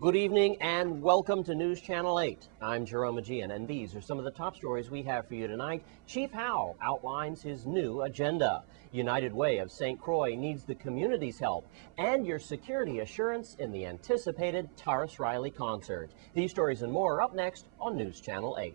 Good evening and welcome to News Channel 8. I'm Jerome Aegean, and these are some of the top stories we have for you tonight. Chief Howell outlines his new agenda. United Way of St. Croix needs the community's help, and your security assurance in the anticipated Taurus Riley concert. These stories and more are up next on News Channel 8.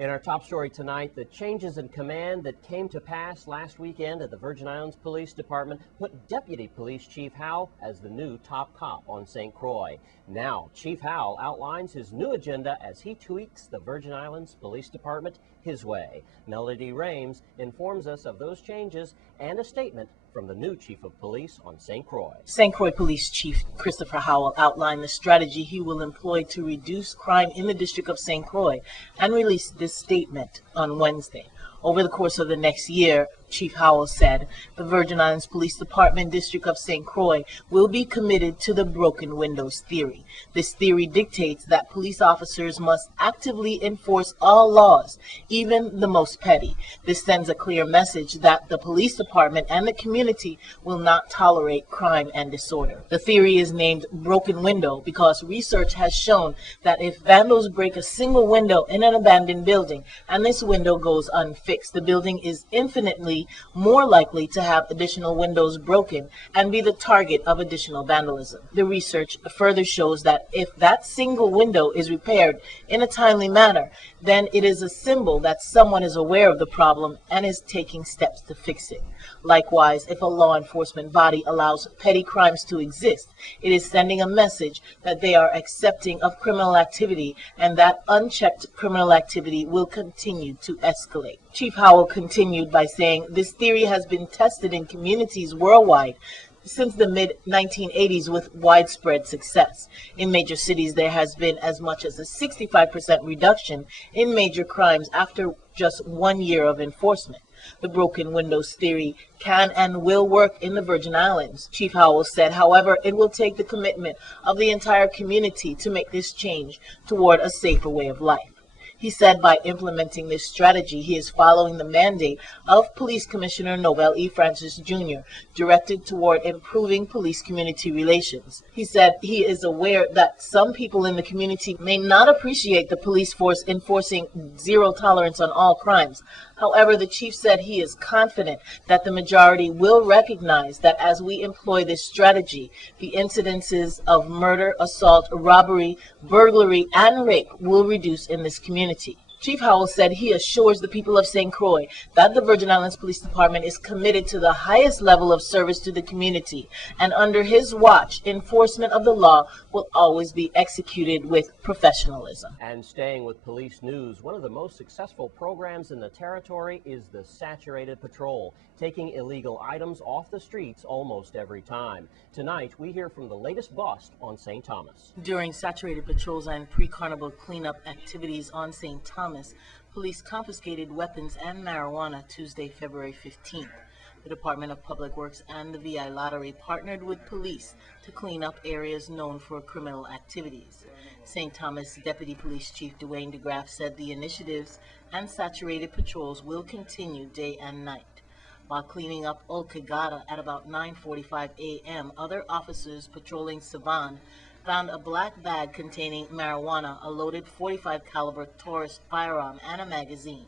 In our top story tonight, the changes in command that came to pass last weekend at the Virgin Islands Police Department put Deputy Police Chief Howell as the new top cop on St. Croix. Now, Chief Howell outlines his new agenda as he tweaks the Virgin Islands Police Department his way. Melody Rames informs us of those changes and a statement from the new Chief of Police on St. Croix. St. Croix Police Chief Christopher Howell outlined the strategy he will employ to reduce crime in the District of St. Croix and released this statement on Wednesday. Over the course of the next year, Chief Howell said, the Virgin Islands Police Department District of St. Croix will be committed to the broken windows theory. This theory dictates that police officers must actively enforce all laws, even the most petty. This sends a clear message that the police department and the community will not tolerate crime and disorder. The theory is named broken window because research has shown that if vandals break a single window in an abandoned building and this window goes unfixed, the building is infinitely more likely to have additional windows broken and be the target of additional vandalism. The research further shows that if that single window is repaired in a timely manner, then it is a symbol that someone is aware of the problem and is taking steps to fix it. Likewise, if a law enforcement body allows petty crimes to exist, it is sending a message that they are accepting of criminal activity and that unchecked criminal activity will continue to escalate. Chief Howell continued by saying this theory has been tested in communities worldwide since the mid-1980s with widespread success. In major cities, there has been as much as a 65% reduction in major crimes after just 1 year of enforcement. The broken windows theory can and will work in the Virgin Islands, Chief Howell said. However, it will take the commitment of the entire community to make this change toward a safer way of life. He said by implementing this strategy, he is following the mandate of Police Commissioner Nobel E. Francis Jr., directed toward improving police-community relations. He said he is aware that some people in the community may not appreciate the police force enforcing zero tolerance on all crimes. However, the chief said he is confident that the majority will recognize that as we employ this strategy, the incidences of murder, assault, robbery, burglary, and rape will reduce in this community. Chief Howell said he assures the people of St. Croix that the Virgin Islands Police Department is committed to the highest level of service to the community, and under his watch, enforcement of the law will always be executed with professionalism. And staying with police news, one of the most successful programs in the territory is the Saturated Patrol, taking illegal items off the streets almost every time. Tonight, we hear from the latest bust on St. Thomas. During Saturated Patrols and pre-carnival cleanup activities on St. Thomas, police confiscated weapons and marijuana Tuesday, February 15th. The Department of Public Works and the VI Lottery partnered with police to clean up areas known for criminal activities. St. Thomas Deputy Police Chief Dwayne DeGraff said the initiatives and saturated patrols will continue day and night. While cleaning up Old Kagata at about 9:45 a.m., other officers patrolling Savan found a black bag containing marijuana, a loaded .45 caliber Taurus firearm, and a magazine.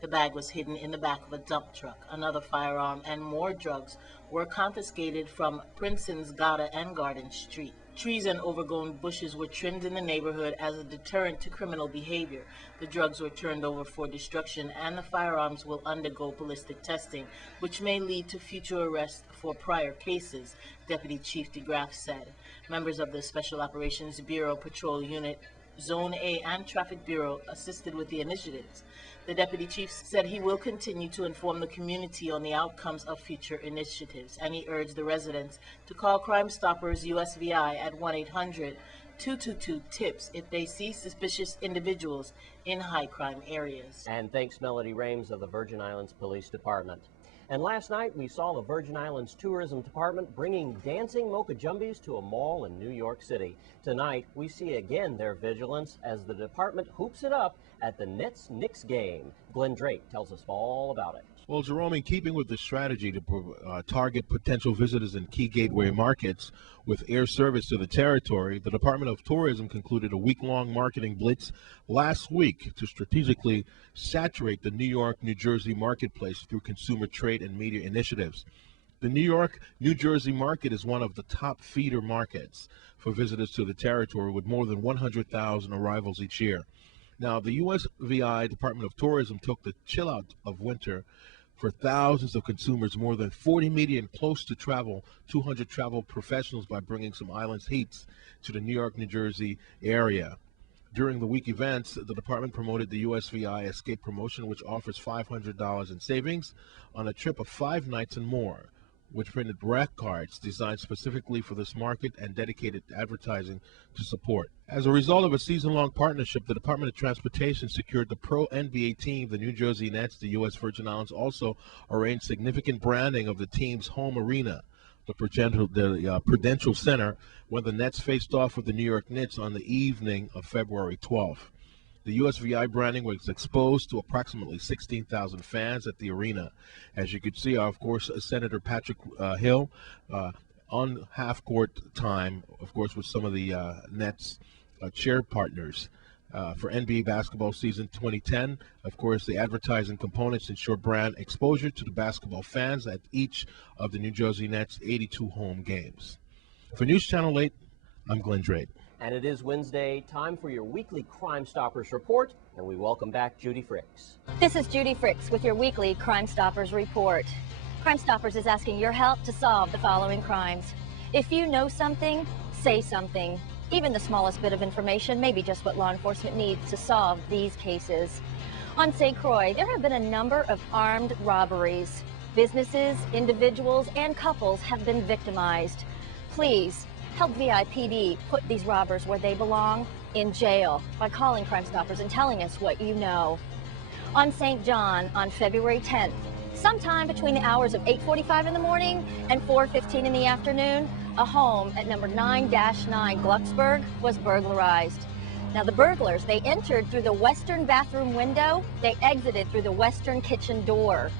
The bag was hidden in the back of a dump truck. Another firearm and more drugs were confiscated from Princess Gata and Garden Street. Trees and overgrown bushes were trimmed in the neighborhood as a deterrent to criminal behavior. The drugs were turned over for destruction, and the firearms will undergo ballistic testing, which may lead to future arrests for prior cases, Deputy Chief DeGraff said. Members of the Special Operations Bureau Patrol Unit, Zone A, and Traffic Bureau assisted with the initiatives. The deputy chief said he will continue to inform the community on the outcomes of future initiatives, and he urged the residents to call Crime Stoppers USVI at 222-TIPS if they see suspicious individuals in high crime areas. And thanks, Melody Rames of the Virgin Islands Police Department. And last night, we saw the Virgin Islands Tourism Department bringing dancing mocha jumbies to a mall in New York City. Tonight, we see again their vigilance as the department hoops it up at the Nets-Knicks game. Glenn Drake tells us all about it. Well, Jerome, in keeping with the strategy to target potential visitors in key gateway markets with air service to the territory, the Department of Tourism concluded a week-long marketing blitz last week to strategically saturate the New York, New Jersey marketplace through consumer trade and media initiatives. The New York, New Jersey market is one of the top feeder markets for visitors to the territory, with more than 100,000 arrivals each year. Now, the USVI Department of Tourism took the chill out of winter for thousands of consumers, more than 40 media and close to 200 travel professionals by bringing some islands heats to the New York, New Jersey area. During the week events, the department promoted the USVI Escape promotion, which offers $500 in savings on a trip of 5 nights and more, which printed rack cards designed specifically for this market and dedicated advertising to support. As a result of a season-long partnership, the Department of Transportation secured the pro NBA team, the New Jersey Nets. The U.S. Virgin Islands also arranged significant branding of the team's home arena, the Prudential Center, when the Nets faced off with the New York Knicks on the evening of February 12th. The USVI branding was exposed to approximately 16,000 fans at the arena. As you could see, of course, Senator Patrick Hill on half-court time, of course, with some of the Nets chair partners for NBA basketball season 2010. Of course, the advertising components ensure brand exposure to the basketball fans at each of the New Jersey Nets' 82 home games. For News Channel 8, I'm Glenn Drake. And it is Wednesday, time for your weekly Crime Stoppers report, and we welcome back Judy Fricks. This is Judy Fricks with your weekly Crime Stoppers report. Crime Stoppers is asking your help to solve the following crimes. If you know something, say something. Even the smallest bit of information may be just what law enforcement needs to solve these cases. On St. Croix, there have been a number of armed robberies. Businesses, individuals, and couples have been victimized. Please help VIPD put these robbers where they belong, in jail, by calling Crime Stoppers and telling us what you know. On St. John, on February 10th, sometime between the hours of 8:45 in the morning and 4:15 in the afternoon, a home at number 9-9 Glucksburg was burglarized. Now, the burglars, they entered through the western bathroom window, they exited through the western kitchen door.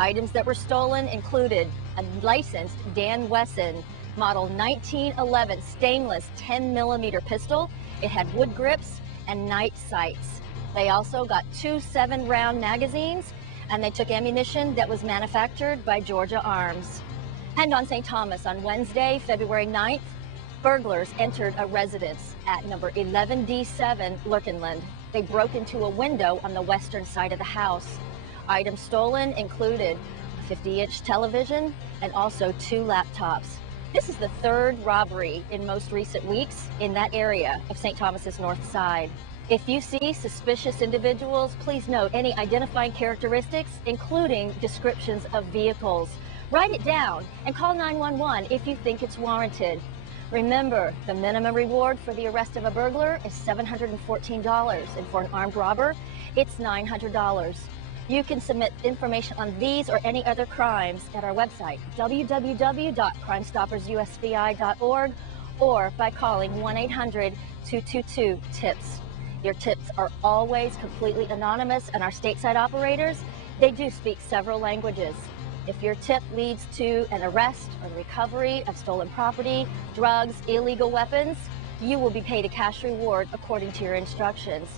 Items that were stolen included a licensed Dan Wesson model 1911 stainless 10mm pistol. It had wood grips and night sights. They also got 2 7-round magazines, and they took ammunition that was manufactured by Georgia Arms. And on St. Thomas on Wednesday, February 9th, burglars entered a residence at number 11D7 Lurkenland. They broke into a window on the western side of the house. Items stolen included a 50-inch television and also 2 laptops. This is the 3rd robbery in most recent weeks in that area of St. Thomas's north side. If you see suspicious individuals, please note any identifying characteristics, including descriptions of vehicles. Write it down and call 911 if you think it's warranted. Remember, the minimum reward for the arrest of a burglar is $714, and for an armed robber, it's $900. You can submit information on these or any other crimes at our website, www.crimestoppersusvi.org, or by calling 1-800-222-TIPS. Your tips are always completely anonymous, and our stateside operators, they do speak several languages. If your tip leads to an arrest or the recovery of stolen property, drugs, illegal weapons, you will be paid a cash reward according to your instructions.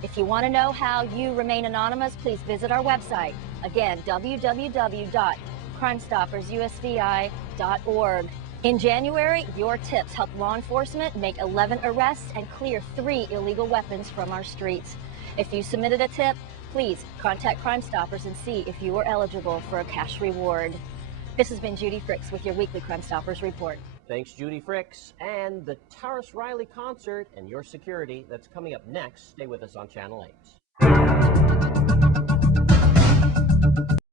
If you want to know how you remain anonymous, please visit our website. Again, www.crimestoppersusvi.org. In January, your tips helped law enforcement make 11 arrests and clear 3 illegal weapons from our streets. If you submitted a tip, please contact Crime Stoppers and see if you are eligible for a cash reward. This has been Judy Fricks with your weekly Crime Stoppers report. Thanks, Judy Fricks. And the Taurus Riley concert and your security, that's coming up next. Stay with us on Channel 8.